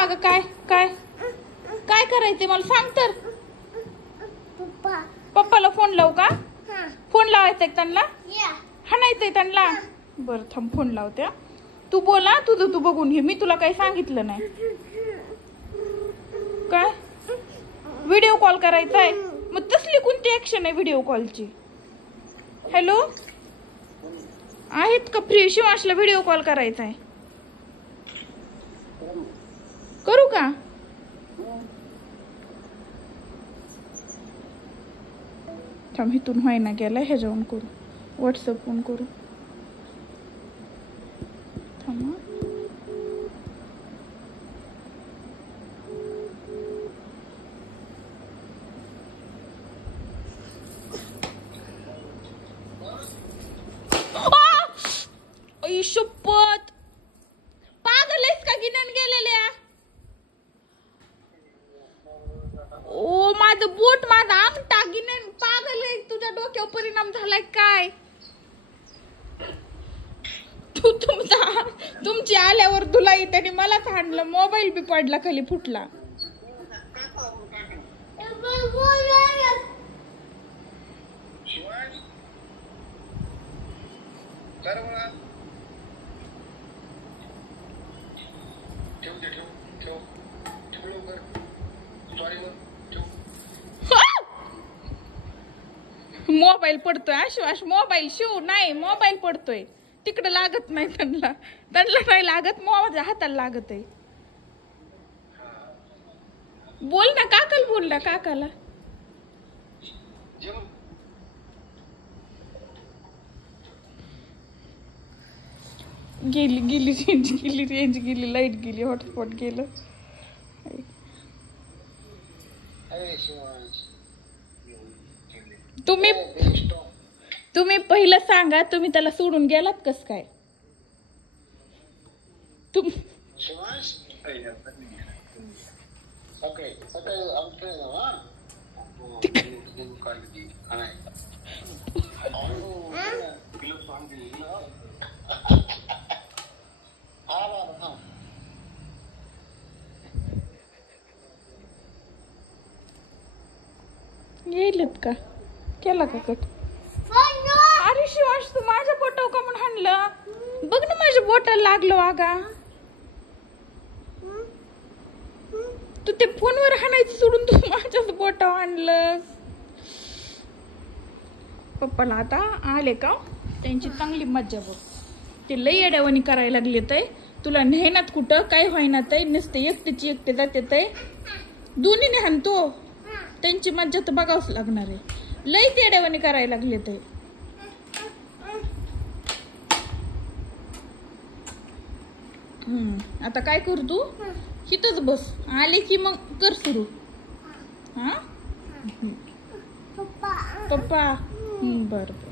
अगं काय काय काय करायचंय मला सांग तर. पप्पाला फोन लावू का? फोन लावायचा त्यांना, हाणायचंय त्यांना. बरं थांब फोन लावते. तू बोला, तुझं तू बघून घे, मी तुला काही सांगितलं नाही. काय व्हिडिओ कॉल करायचा आहे? मग तसली कोणती ऍक्शन आहे व्हिडिओ कॉलची? हॅलो, आहेत का फ्री? शिवांशला व्हिडिओ कॉल करायचा आहे, करू का? थांब, इथून व्हायना गेला, ह्याच्यावरून करू, व्हॉट्सअप फोन करू. थांब. शपथ, पागल आहेस का गिन्यान गेलेल्या? ओ माझं बोट, माझा आमटा गिन्यान. पागल आहे, तुझ्या डोक्यावर परिणाम झालाय काय? तू तुमची आल्यावर धुलाई त्याने मलाच हाणलं, मोबाईल बी पडला खाली, फुटला. मोबाईल पडतोय आशुवाश, मोबाईल शिव नाही, मोबाईल पडतोय तिकडे, लागत नाही त्यांना नाही लागत, माझ्या हाताला लागत आहे. बोल ना काकाला, बोल ना काकाला. गेली गेली रेंज गेली, रेंज गेली, लाईट गेली, हॉटस्पॉट गेलं. तुम्ही पहिलं सांगा, तुम्ही त्याला सोडून गेलात कस काय? येईलत का? केला का कट? अरे शिवांश, तू माझ्या बोटावर का म्हणून हाणलं? बघ ना माझ्या बोटाला लागलं वागा. तू ते फोनवर हाणायचं सोडून तू माझ्याच बोटावर हाणलंस. पप्पाला आता आले का त्यांची चांगली मज्जा बघ. ते लई येड्यावानी करायला लागलेत आहे. तुला नेहनात कुठं काय व्हायनात आहे, नुसते एकटेची एकटे जातात आहे. दोन्हीने हाणतो, त्यांची मज्जा तर बघावंच लागणार आहे. लई येड्यावानी करायला लागलेत आहे. आता काय करू तू? इथंच बस, आले की मग कर सुरू. हा पप्पा, बरं.